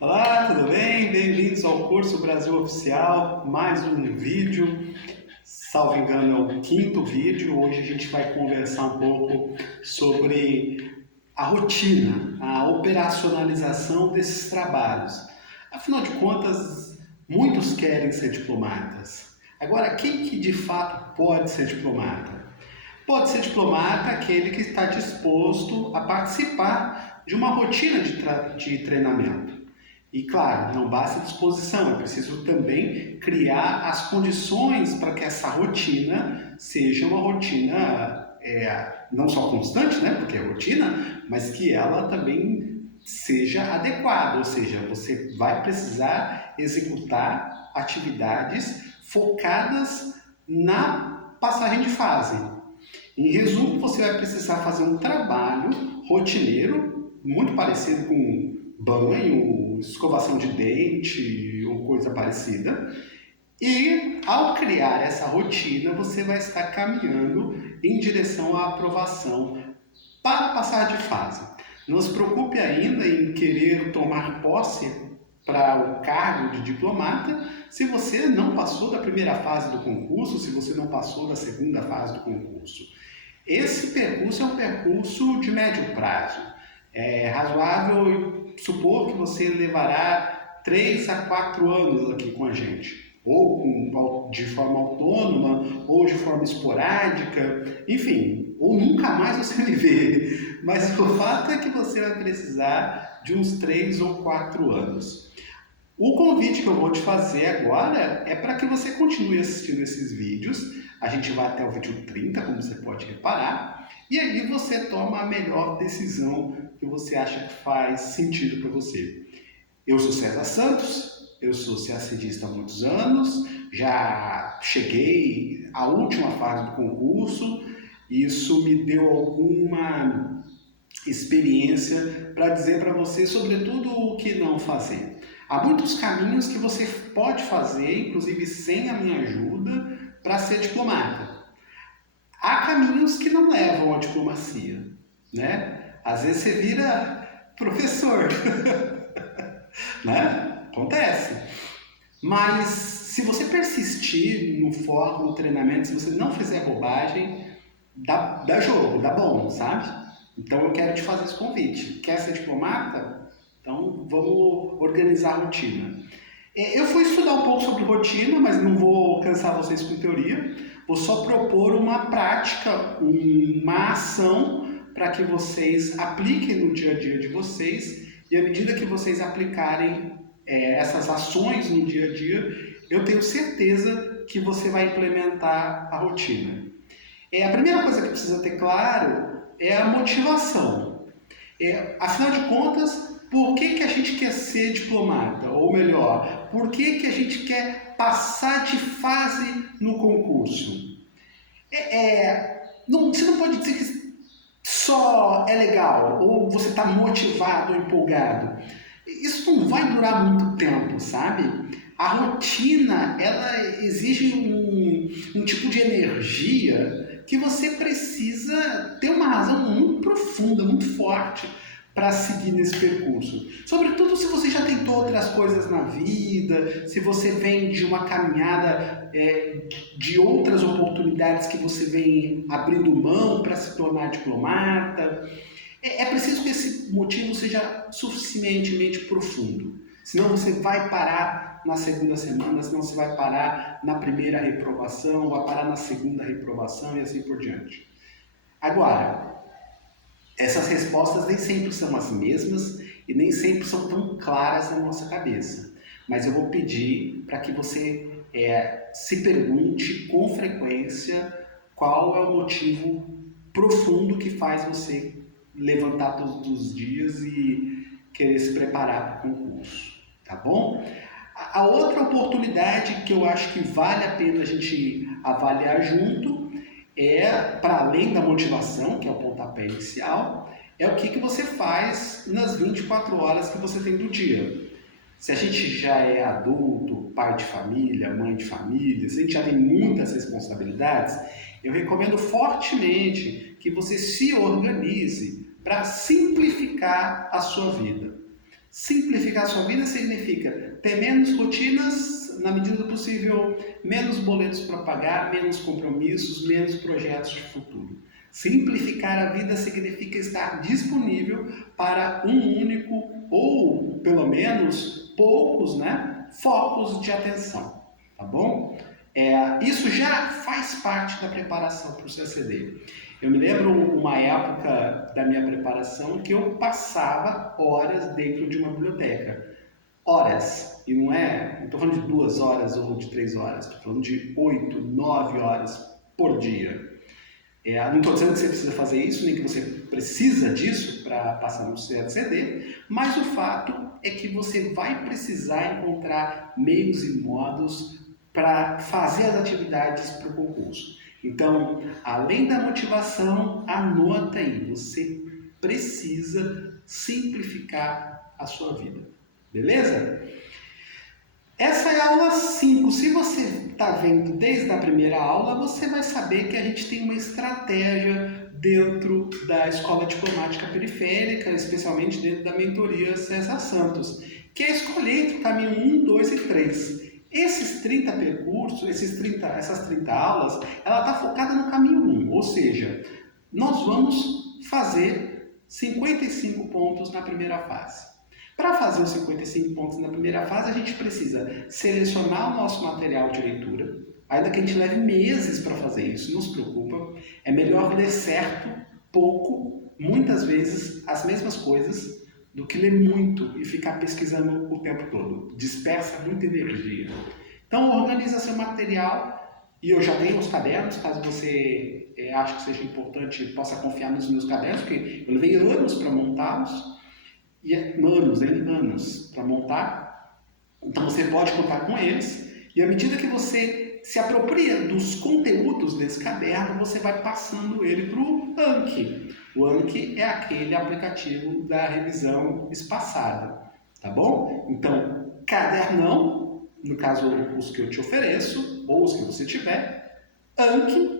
Olá, tudo bem? Bem-vindos ao curso Brasil Oficial, mais um vídeo, salvo engano é o quinto vídeo. Hoje a gente vai conversar um pouco sobre a rotina, a operacionalização desses trabalhos. Afinal de contas, muitos querem ser diplomatas. Agora, quem que de fato pode ser diplomata? Pode ser diplomata aquele que está disposto a participar de uma rotina de treinamento. E claro, não basta disposição, é preciso também criar as condições para que essa rotina seja uma rotina não só constante, né, porque é rotina, mas que ela também seja adequada, ou seja, você vai precisar executar atividades focadas na passagem de fase. Em resumo, você vai precisar fazer um trabalho rotineiro, muito parecido com banho, escovação de dente ou coisa parecida. E ao criar essa rotina, você vai estar caminhando em direção à aprovação para passar de fase. Não se preocupe ainda em querer tomar posse para o cargo de diplomata se você não passou da primeira fase do concurso, se você não passou da segunda fase do concurso. Esse percurso é um percurso de médio prazo. É razoável supor que você levará 3 a 4 anos aqui com a gente, ou de forma autônoma, ou de forma esporádica, enfim, ou nunca mais você me vê. Mas o fato é que você vai precisar de uns 3 ou 4 anos. O convite que eu vou te fazer agora é para que você continue assistindo esses vídeos. A gente vai até o vídeo 30, como você pode reparar, e aí você toma a melhor decisão que você acha que faz sentido para você. Eu sou César Santos, eu sou CACDista há muitos anos, já cheguei à última fase do concurso, e isso me deu alguma experiência para dizer para você, sobretudo, o que não fazer. Há muitos caminhos que você pode fazer, inclusive sem a minha ajuda, para ser diplomata. Há caminhos que não levam à diplomacia, né? Às vezes você vira professor, né? Acontece. Mas se você persistir no foco, no treinamento, se você não fizer bobagem, dá jogo, dá bom, sabe? Então eu quero te fazer esse convite. Quer ser diplomata? Então vamos organizar a rotina. Eu fui estudar um pouco sobre rotina, mas não vou cansar vocês com teoria. Vou só propor uma prática, uma ação para que vocês apliquem no dia a dia de vocês. E à medida que vocês aplicarem essas ações no dia a dia, eu tenho certeza que você vai implementar a rotina. A primeira coisa que precisa ter claro é a motivação. Afinal de contas, por que a gente quer ser diplomata? Ou melhor, por que a gente quer passar de fase no concurso? Você não pode dizer que só é legal, ou você está motivado, empolgado. Isso não vai durar muito tempo, sabe? A rotina, ela exige um tipo de energia que você precisa ter uma razão muito profunda, muito forte para seguir nesse percurso. Sobretudo se você já tentou outras coisas na vida, se você vem de uma caminhada de outras oportunidades que você vem abrindo mão para se tornar diplomata. É preciso que esse motivo seja suficientemente profundo. Senão você vai parar na segunda semana, senão você vai parar na primeira reprovação, vai parar na segunda reprovação e assim por diante. Agora, essas respostas nem sempre são as mesmas e nem sempre são tão claras na nossa cabeça. Mas eu vou pedir para que você se pergunte com frequência qual é o motivo profundo que faz você levantar todos os dias e querer se preparar para o concurso, tá bom? A outra oportunidade que eu acho que vale a pena a gente avaliar junto para além da motivação, que é o pontapé inicial, é o que você faz nas 24 horas que você tem do dia. Se a gente já é adulto, pai de família, mãe de família, se a gente já tem muitas responsabilidades, eu recomendo fortemente que você se organize para simplificar a sua vida. Simplificar a sua vida significa ter menos rotinas, na medida do possível, menos boletos para pagar, menos compromissos, menos projetos de futuro. Simplificar a vida significa estar disponível para um único ou, pelo menos, poucos, focos de atenção, tá bom? Isso já faz parte da preparação para o CACD. Eu me lembro uma época da minha preparação que eu passava horas dentro de uma biblioteca. Horas. E não estou falando de 2 horas ou de 3 horas, estou falando de 8, 9 horas por dia. Não estou dizendo que você precisa fazer isso, nem que você precisa disso para passar no CACD, mas o fato é que você vai precisar encontrar meios e modos para fazer as atividades para o concurso. Então, além da motivação, anota aí, você precisa simplificar a sua vida, beleza? Essa é a aula 5. Se você está vendo desde a primeira aula, você vai saber que a gente tem uma estratégia dentro da Escola Diplomática Periférica, especialmente dentro da mentoria César Santos, que é escolher entre o caminho 1, 2 e 3. Esses 30 percursos, essas 30 aulas, ela está focada no caminho 1, ou seja, nós vamos fazer 55 pontos na primeira fase. Para fazer os 55 pontos na primeira fase, a gente precisa selecionar o nosso material de leitura, ainda que a gente leve meses para fazer isso, não se preocupa, é melhor ler certo, pouco, muitas vezes as mesmas coisas, do que ler muito e ficar pesquisando o tempo todo. Dispersa muita energia. Então, organiza seu material, e eu já tenho os cadernos, caso você ache que seja importante, possa confiar nos meus cadernos, porque eu levei anos para montá-los, e anos para montar. Então, você pode contar com eles, e à medida que você se apropria dos conteúdos desse caderno, você vai passando ele para o Anki. O Anki é aquele aplicativo da revisão espaçada, tá bom? Então, cadernão, no caso os que eu te ofereço, ou os que você tiver, Anki,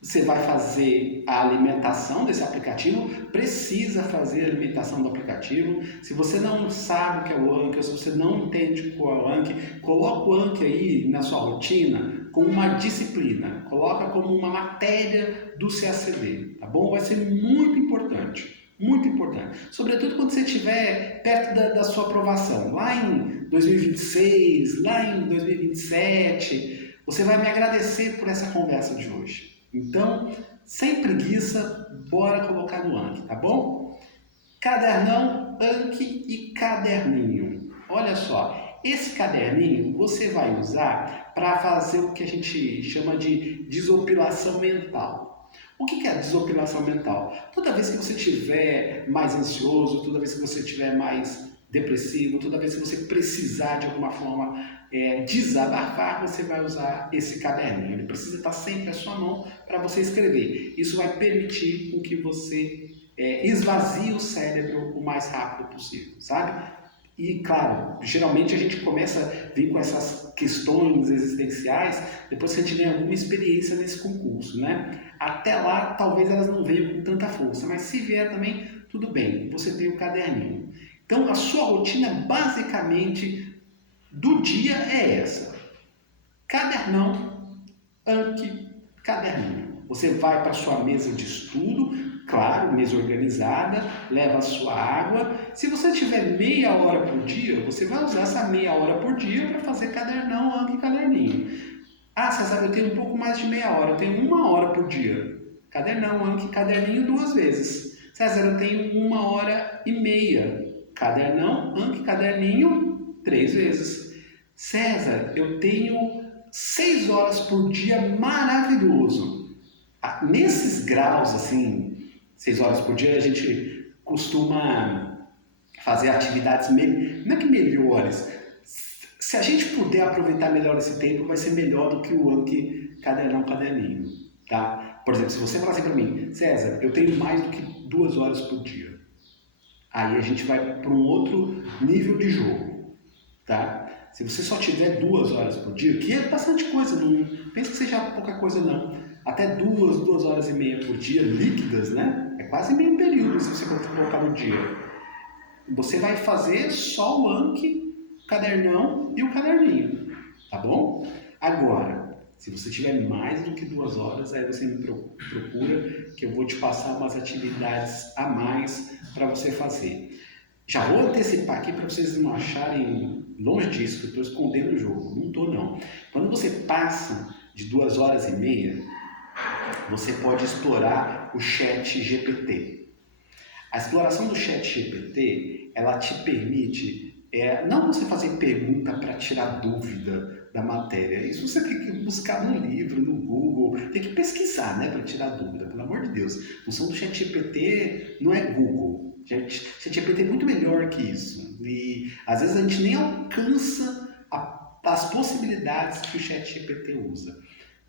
você vai fazer a alimentação desse aplicativo, precisa fazer a alimentação do aplicativo. Se você não sabe o que é o Anki, ou se você não entende qual é o Anki, coloca o Anki aí na sua rotina como uma disciplina, coloca como uma matéria do CACD, tá bom? Vai ser muito importante. Muito importante, sobretudo quando você estiver perto da sua aprovação, lá em 2026, lá em 2027, você vai me agradecer por essa conversa de hoje. Então, sem preguiça, bora colocar no Anki, tá bom? Cadernão, Anki e caderninho. Olha só, esse caderninho você vai usar para fazer o que a gente chama de desopilação mental. O que é a desopilação mental? Toda vez que você estiver mais ansioso, toda vez que você estiver mais depressivo, toda vez que você precisar de alguma forma desabafar, você vai usar esse caderninho. Ele precisa estar sempre à sua mão para você escrever. Isso vai permitir com que você esvazie o cérebro o mais rápido possível, sabe? E, claro, geralmente a gente começa a vir com essas questões existenciais depois que a gente tem alguma experiência nesse concurso, Até lá, talvez elas não venham com tanta força, mas se vier também, tudo bem, você tem o caderninho. Então, a sua rotina, basicamente, do dia é essa. Cadernão, Anki, caderninho. Você vai para a sua mesa de estudo, claro, mesa organizada, leva a sua água. Se você tiver meia hora por dia, você vai usar essa meia hora por dia para fazer cadernão, Anki, caderninho. Ah, César, eu tenho um pouco mais de meia hora, eu tenho 1 hora por dia. Cadernão, Anki, caderninho 2 vezes. César, eu tenho 1h30. Cadernão, Anki, caderninho 3 vezes. César, eu tenho 6 horas por dia, maravilhoso. Nesses graus, assim, 6 horas por dia, a gente costuma fazer atividades, não é que melhores. Se a gente puder aproveitar melhor esse tempo, vai ser melhor do que o Anki, cadernão, caderninho, tá? Por exemplo, se você falar assim para mim, César, eu tenho mais do que 2 horas por dia. Aí a gente vai para um outro nível de jogo, tá? Se você só tiver 2 horas por dia, que é bastante coisa, não pensa que seja pouca coisa não. Até 2 horas e meia por dia líquidas, É quase meio período se você colocar no dia. você vai fazer só o Anki, o cadernão e o caderninho, tá bom? Agora, se você tiver mais do que 2 horas, aí você me procura que eu vou te passar umas atividades a mais para você fazer. Já vou antecipar aqui para vocês não acharem longe disso, que eu estou escondendo o jogo. Não estou, não. Quando você passa de 2 horas e meia, você pode explorar o chat GPT. A exploração do chat GPT, ela te permite, não você fazer pergunta para tirar dúvida da matéria. Isso você tem que buscar no livro, no Google, tem que pesquisar, né, para tirar dúvida, pelo amor de Deus. A função do chat GPT não é Google. O chat GPT é muito melhor que isso. E às vezes a gente nem alcança as possibilidades que o chat GPT usa.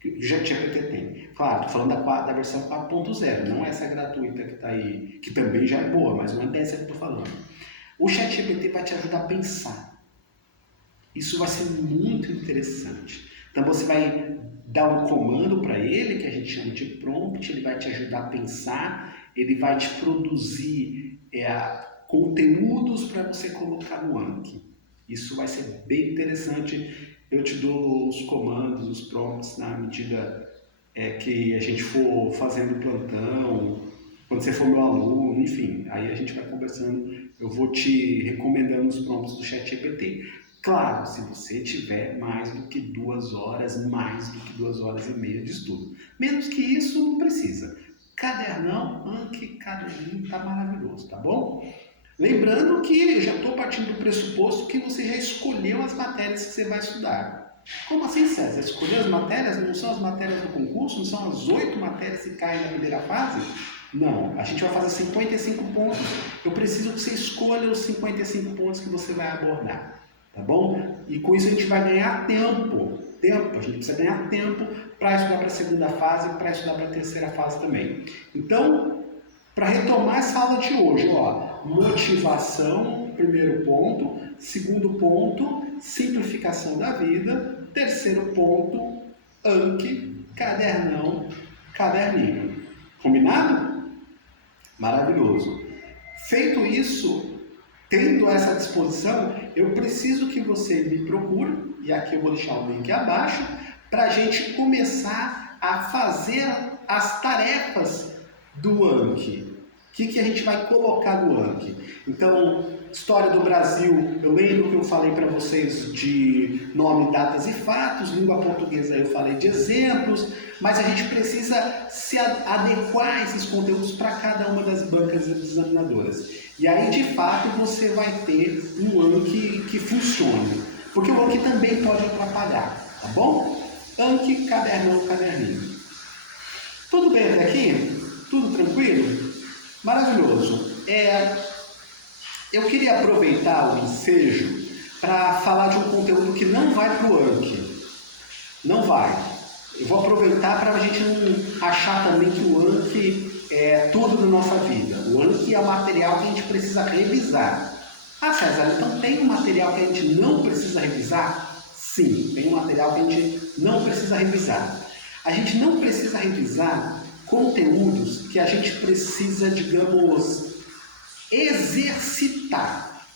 Que o ChatGPT tem. Claro, estou falando da versão 4.0, não essa gratuita que está aí, que também já é boa, mas não é dessa que eu estou falando. O ChatGPT vai te ajudar a pensar. Isso vai ser muito interessante. Então você vai dar um comando para ele, que a gente chama de prompt, ele vai te ajudar a pensar, ele vai te produzir conteúdos para você colocar no Anki. Isso vai ser bem interessante. Eu te dou os comandos, os prompts na medida que a gente for fazendo plantão, quando você for meu aluno, enfim, aí a gente vai conversando, eu vou te recomendando os prompts do ChatGPT. Claro, se você tiver mais do que 2 horas, mais do que 2 horas e meia de estudo. Menos que isso, não precisa. Cadernão, Anki, caderninho, tá maravilhoso, tá bom? Lembrando que eu já estou partindo do pressuposto que você já escolheu as matérias que você vai estudar. Como assim, César? Escolher as matérias? Não são as matérias do concurso? Não são as 8 matérias que caem na primeira fase? Não, a gente vai fazer 55 pontos. Eu preciso que você escolha os 55 pontos que você vai abordar, tá bom? E com isso a gente vai ganhar tempo. A gente precisa ganhar tempo para estudar para a segunda fase e para estudar para a terceira fase também. Então, para retomar essa aula de hoje, motivação, primeiro ponto. Segundo ponto, simplificação da vida. Terceiro ponto, Anki, cadernão, caderninho. Combinado? Maravilhoso. Feito isso, tendo essa disposição, eu preciso que você me procure, e aqui eu vou deixar o link abaixo, para a gente começar a fazer as tarefas do Anki. O que a gente vai colocar no Anki? Então, história do Brasil, eu lembro que eu falei para vocês de nome, datas e fatos, língua portuguesa eu falei de exemplos, mas a gente precisa se adequar a esses conteúdos para cada uma das bancas examinadoras. E aí, de fato, você vai ter um Anki que funcione, porque o Anki também pode atrapalhar, tá bom? Anki, cadernão, caderninho. Tudo bem até aqui? Tudo tranquilo? Maravilhoso. Eu queria aproveitar o ensejo para falar de um conteúdo que não vai para o Anki. Não vai. Eu vou aproveitar para a gente não achar também que o Anki é tudo na nossa vida. O Anki é o material que a gente precisa revisar. Ah, César, então tem um material que a gente não precisa revisar? Sim, tem um material que a gente não precisa revisar. A gente não precisa revisar conteúdos que a gente precisa, digamos, exercitar.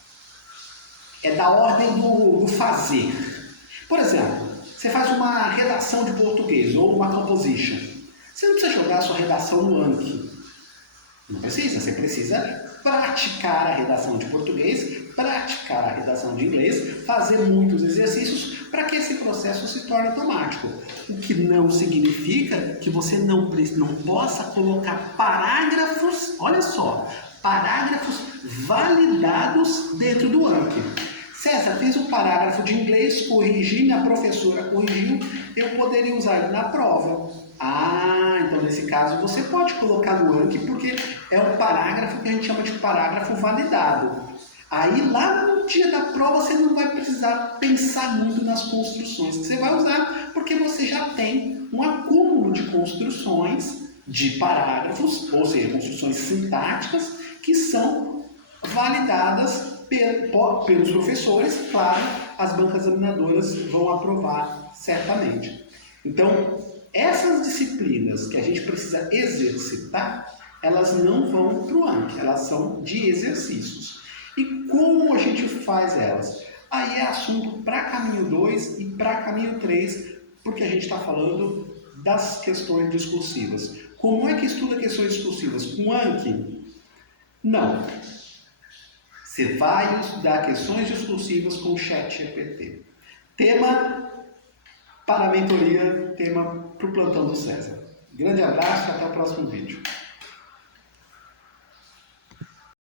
É da ordem do fazer. Por exemplo, você faz uma redação de português ou uma composition. Você não precisa jogar a sua redação no Anki. Não precisa, você precisa praticar a redação de português, praticar a redação de inglês, fazer muitos exercícios para que esse processo se torne automático. O que não significa que você não possa colocar parágrafos, olha só, parágrafos validados dentro do Anki. César, fiz um parágrafo de inglês, corrigi, minha professora corrigiu, eu poderia usar ele na prova. Ah, então nesse caso você pode colocar no Anki porque é um parágrafo que a gente chama de parágrafo validado. Aí lá no dia da prova você não vai precisar pensar muito nas construções que você vai usar, porque você já tem um acúmulo de construções, de parágrafos, ou seja, construções sintáticas, que são validadas pelos professores. Claro, as bancas examinadoras vão aprovar certamente. Então, essas disciplinas que a gente precisa exercitar, elas não vão para o Anki, elas são de exercícios. E como a gente faz elas? Aí é assunto para caminho 2 e para caminho 3, porque a gente está falando das questões discursivas. Como é que estuda questões discursivas? Com Anki? Não. Você vai estudar questões discursivas com o ChatGPT. Tema para a mentoria, tema para o plantão do César. Grande abraço e até o próximo vídeo.